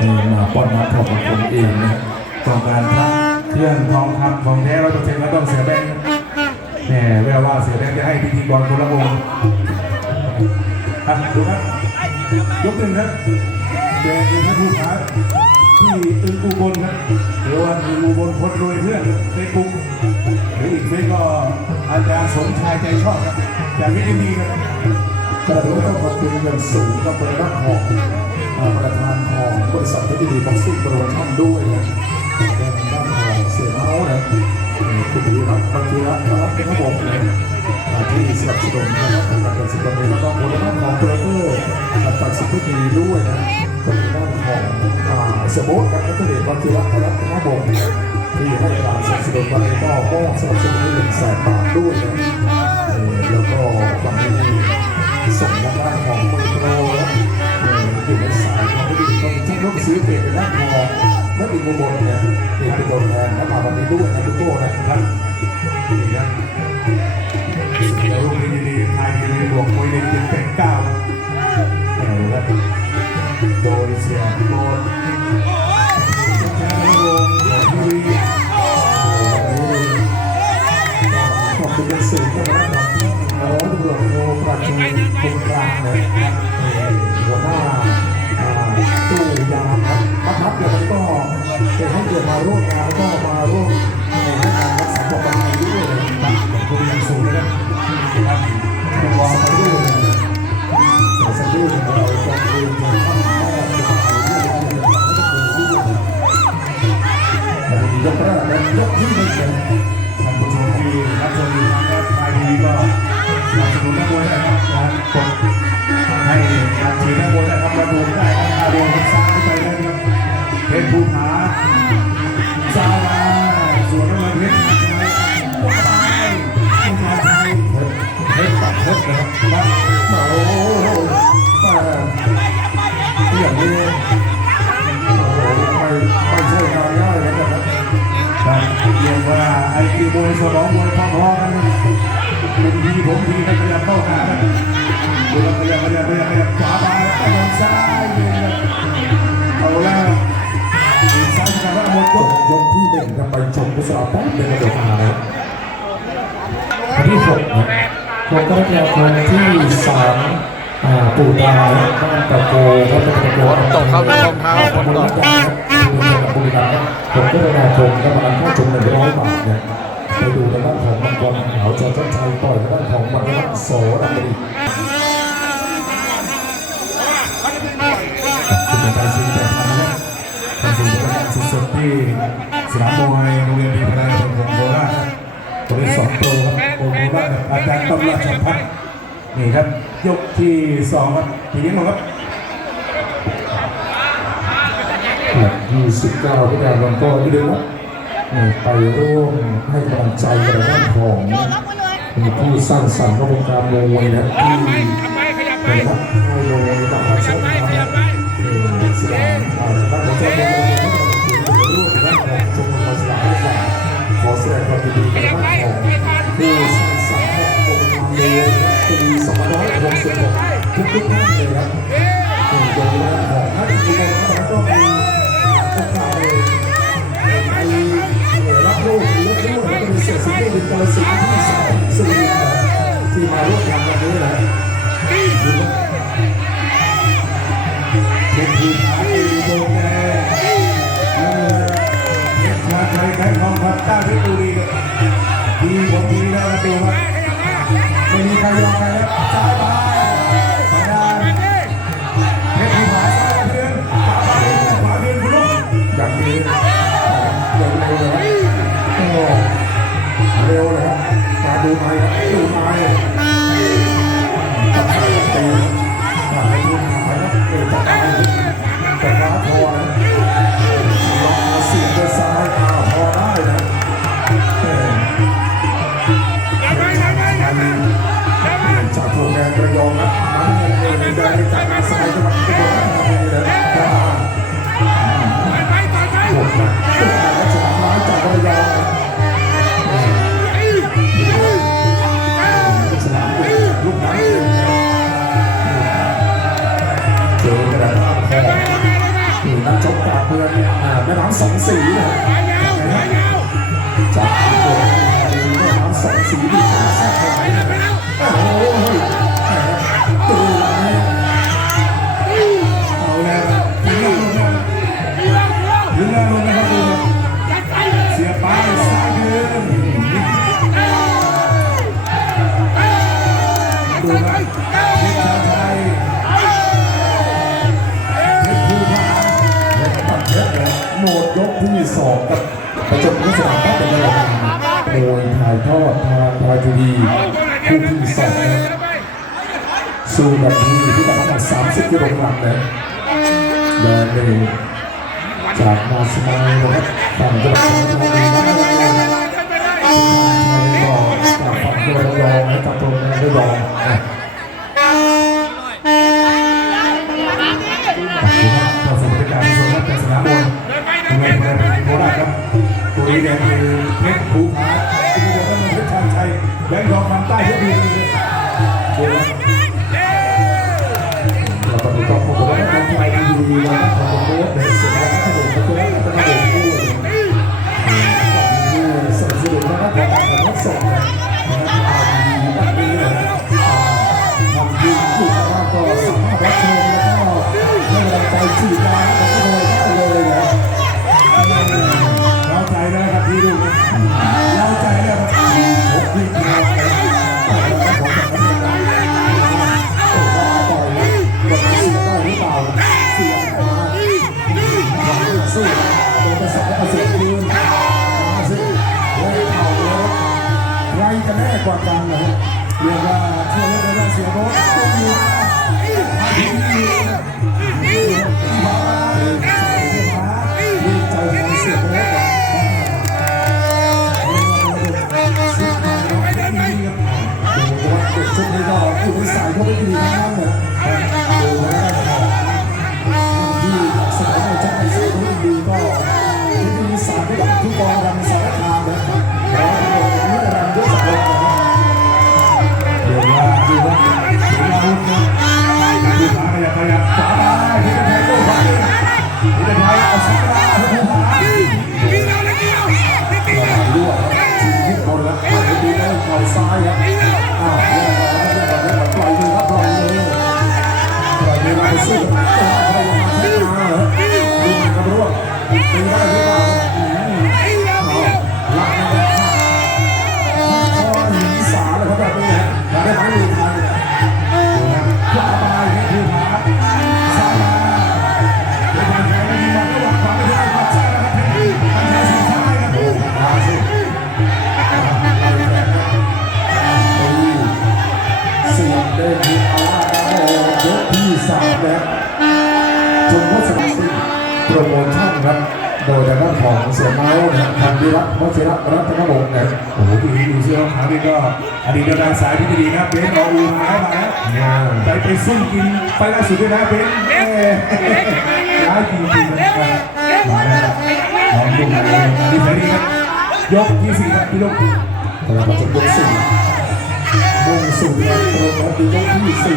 นี่มาป้อนน้ำขอบคุณเองนะต้องการพระเครื่องทองคำของแท้ร้อยเปอร์เซ็นต์ก็ต้องเสียแบงค์แหมแววว่าเสียแบงค์จะให้พิธีกรคนละองค์อะดูครับยกหนึ่งครับแดงเป็นพระผู้ผาที่อึงอุบลครับหรือว่าอึงอุบลคนรวยเพื่อนเฟซบุ๊กหรืออีกเฟซก็อาจารย์สมชายใจชอบครับจากวิทยานีครับขณะนี้ต้องขอบคุณอย่างสูงกับประธานของ ประธานของบริษัทที่ดีบ็อกซิ่งโปรโมชั่นด้วยนะและทางด้านของเสียเมาส์นะเอ่อคุณดีรับพัฒระครับระบบนะอ่าที่สนับสนุนนะครับทาการสิบปีแล้วก็บริษัทของโปรเตอร์จากสิบปีด้วยนะทางด้านของอ่าเสียโบ๊ทกับนักเรียนวัชิระรับระบบที่ให้การสนับสนุนวันนี้ก็สนับสนุนหนึ่งแสนบาทด้วยนะ ซื้อเปลี่ยนเป็นด้านของและอีกมุมบนเนี่ยเปลี่ยนเป็นตัวแทนและมาวันนี้ด้วยนะทุกโก้นะครับนี่ครับแล้วลูกนี้ดีๆทายดีๆบวกมวยในเจ็ดแปดเก้าแหมครับโดยเสียโดน ตัดเพชรนะครับครับมาโอ้โหมาอย่างนี้โอ้โหไม่ไม่ใช่งานง่ายเลยนะครับครับเรียกว่าไอ้ที่ม หกกรกฎาคมที่สามอ่าปู่ตาบ้านตะโกวัดตะโกตกเข้าที่รองเท้าคนก่อนบุรีรัมย์ครับบุรีรัมย์ครับผมก็ได้นาคมก็มาเข้าชมหนึ่งร้อยบาทเนี่ยไปดูทางด้านของมังกรขาวจอจันชัยต่อยทางด้านของมังกรโสดำริคุณตาซีแต่ทำนะครับทำสิ่งที่ทำสดๆที่สนามมวยโรงเรียนดีพลายของโคราชครับ ตัวนี้สองตัวครับโคราชครับอาจารย์ตำราชพัฒน์นี่ครับยกที่สองครับทีนี้มาครับ29พิการวันก็ที่เดือนละไปร่วมให้กำลังใจกับด้านของมีผู้สร้างสรรค์วงการมวยนะที่นะครับให้ลงในการเชิญนะครับเอ่อสยามอ่าท่านผู้ชมร่ว ดีคณะของผู้สร้างสรรค์องค์ความรู้ปี2566ทุกทุกท่านเลยครับโดยด้านของท่านผู้ชมนะครับก็มีโอกาสเลยไปรับลูกลูกลูกแล้วก็มีเสียสิ่งที่เป็นตัวสิ่งที่สามสี่ที่มาร่วมงานวันนี้นะ เลยครับตาดูไปดูไปตัดไปตัดไปตัดไปตัดไปตัดไป สู้กันที่พิกัดน้ำหนัก30กิโลกรัมนะเดินไปจากมาสมัยนะครับฝั่งจังหวัดสุพรรณบุรีนะครับฝั่งจังหระยองนะครับตรงนี้ระยองนะขอบคุณการสนับสนุนสนามบอลทำไมเพื่อนโคราชครับตัวนี้เนี่ยคือเพชรภูผาตัวนี้ชมท่านเพชรชัยแบงค์รองมันใต้เพชรบุรีเดี๋ยว Amen. เอานะครับทางวิรับวัชระรัตนวงศ์นะโอ้โหที่หญิดูเสื้อขาวนี่ก็อดีตดาวดาวสายที่ดีนะเป็นเอาอูมาแล้วนะไปไปซุ่มกินไฟล่าสุดด้วยนะเบนเอ้ย้ายจริงๆนะครับมาแล้วขอดูนะครับนี่ใช่ดีครับยกที่สี่ครับพี่ลูกแต่เราจะยกสี่งสูงตรงระดับยกที่สี่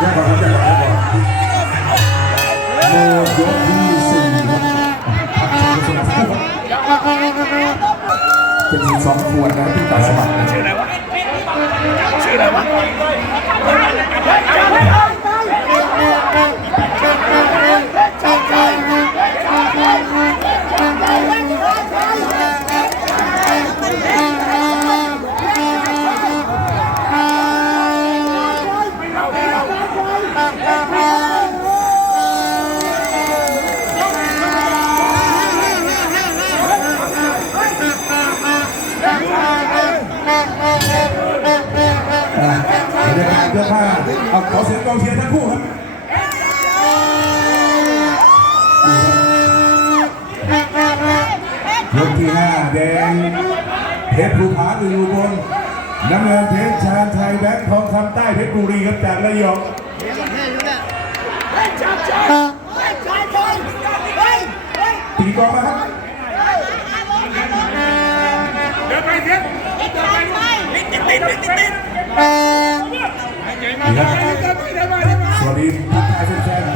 แยกก่อนชั่อครัวนะที่ชื่ออะไรวะชื่ออะไรวะ ยกที่ห้าแดงเพชรภูผาอยู่บนน้ำเงินเพชรชานไทยแบงค์ทองคำใต้เพชรบุรีครับจากระยองตีกองมาครับสวัสดีทุกท่านแฟ